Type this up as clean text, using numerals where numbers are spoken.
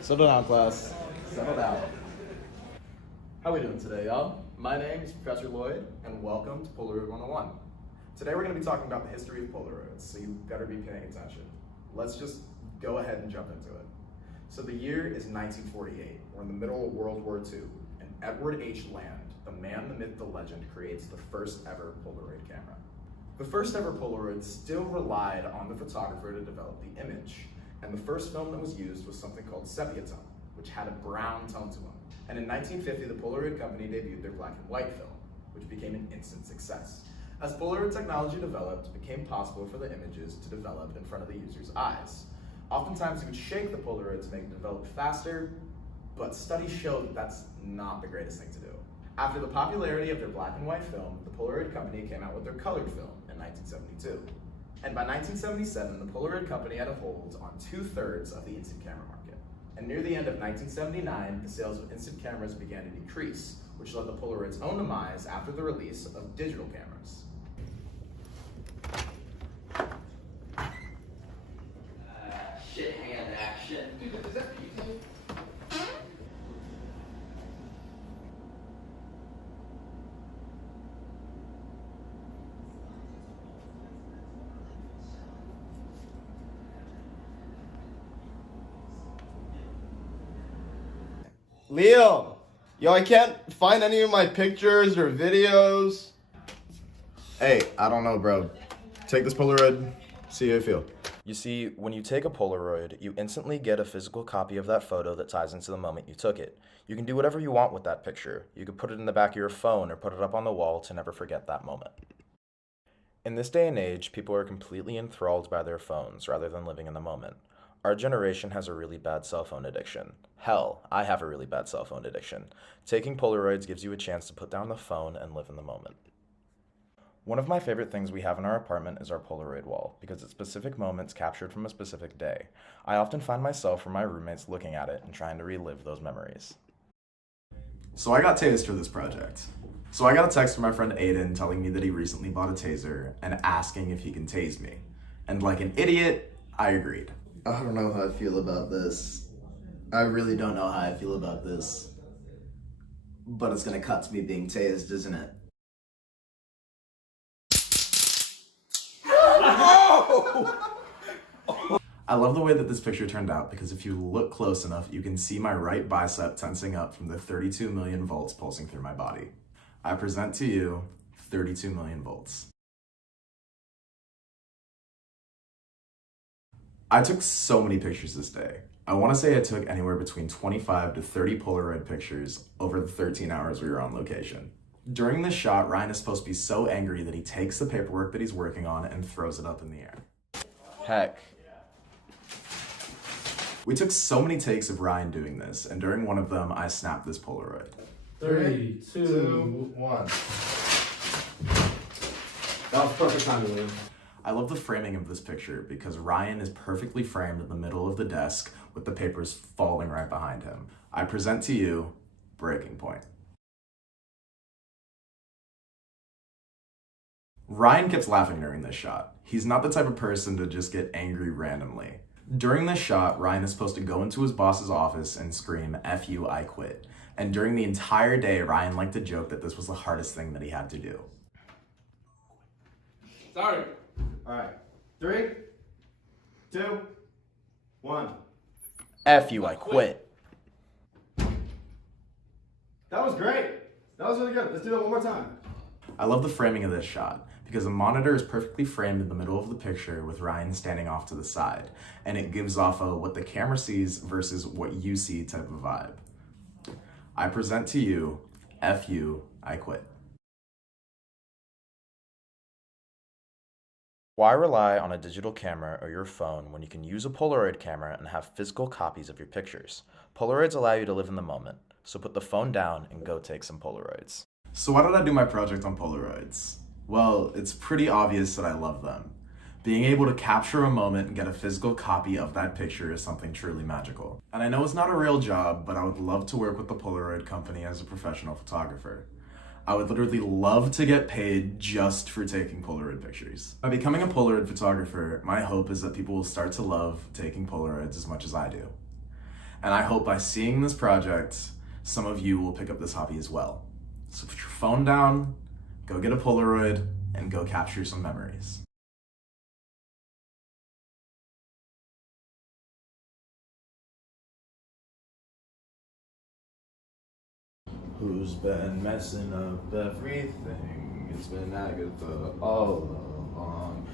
Settle down, class. Settle down. How we doing today, y'all? My name is Professor Lloyd, and welcome to Polaroid 101. Today we're going to be talking about the history of Polaroids, so you better be paying attention. Let's just go ahead and jump into it. So the year is 1948. We're in the middle of World War II, and Edward H. Land, the man, the myth, the legend, creates the first ever Polaroid camera. The first ever Polaroid still relied on the photographer to develop the image, and the first film that was used was something called sepia tone, which had a brown tone to them. And in 1950, the Polaroid company debuted their black and white film, which became an instant success. As Polaroid technology developed, it became possible for the images to develop in front of the user's eyes. Oftentimes, you would shake the Polaroid to make it develop faster, but studies show that that's not the greatest thing to do. After the popularity of their black and white film, the Polaroid company came out with their colored film in 1972. And by 1977, the Polaroid company had a hold on 2/3 of the instant camera market. And near the end of 1979, the sales of instant cameras began to decrease, which led to Polaroid's own demise after the release of digital cameras. Shit hand action. Dude, is that pizza? Liam! Yo, I can't find any of my pictures or videos. Hey, I don't know, bro. Take this Polaroid, see how you feel. You see, when you take a Polaroid, you instantly get a physical copy of that photo that ties into the moment you took it. You can do whatever you want with that picture. You could put it in the back of your phone or put it up on the wall to never forget that moment. In this day and age, people are completely enthralled by their phones rather than living in the moment. Our generation has a really bad cell phone addiction. Hell, I have a really bad cell phone addiction. Taking Polaroids gives you a chance to put down the phone and live in the moment. One of my favorite things we have in our apartment is our Polaroid wall, because it's specific moments captured from a specific day. I often find myself or my roommates looking at it and trying to relive those memories. So I got tased for this project. So I got a text from my friend Aiden telling me that he recently bought a taser and asking if he can tase me. And like an idiot, I agreed. I don't know how I feel about this. I really don't know how I feel about this. But it's gonna cut to me being tased, isn't it? I love the way that this picture turned out because if you look close enough, you can see my right bicep tensing up from the 32 million volts pulsing through my body. I present to you 32 million volts. I took so many pictures this day. I want to say I took anywhere between 25 to 30 Polaroid pictures over the 13 hours we were on location. During this shot, Ryan is supposed to be so angry that he takes the paperwork that he's working on and throws it up in the air. Heck. We took so many takes of Ryan doing this, and during one of them, I snapped this Polaroid. 3, 2, 1. That was perfect timing, William. I love the framing of this picture because Ryan is perfectly framed in the middle of the desk with the papers falling right behind him. I present to you breaking point. Ryan kept laughing during this shot. He's not the type of person to just get angry randomly. During this shot, Ryan is supposed to go into his boss's office and scream, "F you, I quit." And during the entire day, Ryan liked to joke that this was the hardest thing that he had to do. Sorry. All right. 3, 2, 1. F you, I quit. That was great. That was really good. Let's do that one more time. I love the framing of this shot because the monitor is perfectly framed in the middle of the picture with Ryan standing off to the side, and it gives off a what the camera sees versus what you see type of vibe. I present to you, F you, I quit. Why rely on a digital camera or your phone when you can use a Polaroid camera and have physical copies of your pictures? Polaroids allow you to live in the moment, so put the phone down and go take some Polaroids. So why did I do my project on Polaroids? Well, it's pretty obvious that I love them. Being able to capture a moment and get a physical copy of that picture is something truly magical. And I know it's not a real job, but I would love to work with the Polaroid company as a professional photographer. I would literally love to get paid just for taking Polaroid pictures. By becoming a Polaroid photographer, my hope is that people will start to love taking Polaroids as much as I do. And I hope by seeing this project, some of you will pick up this hobby as well. So put your phone down, go get a Polaroid, and go capture some memories. Who's been messing up everything? It's been Agatha all along.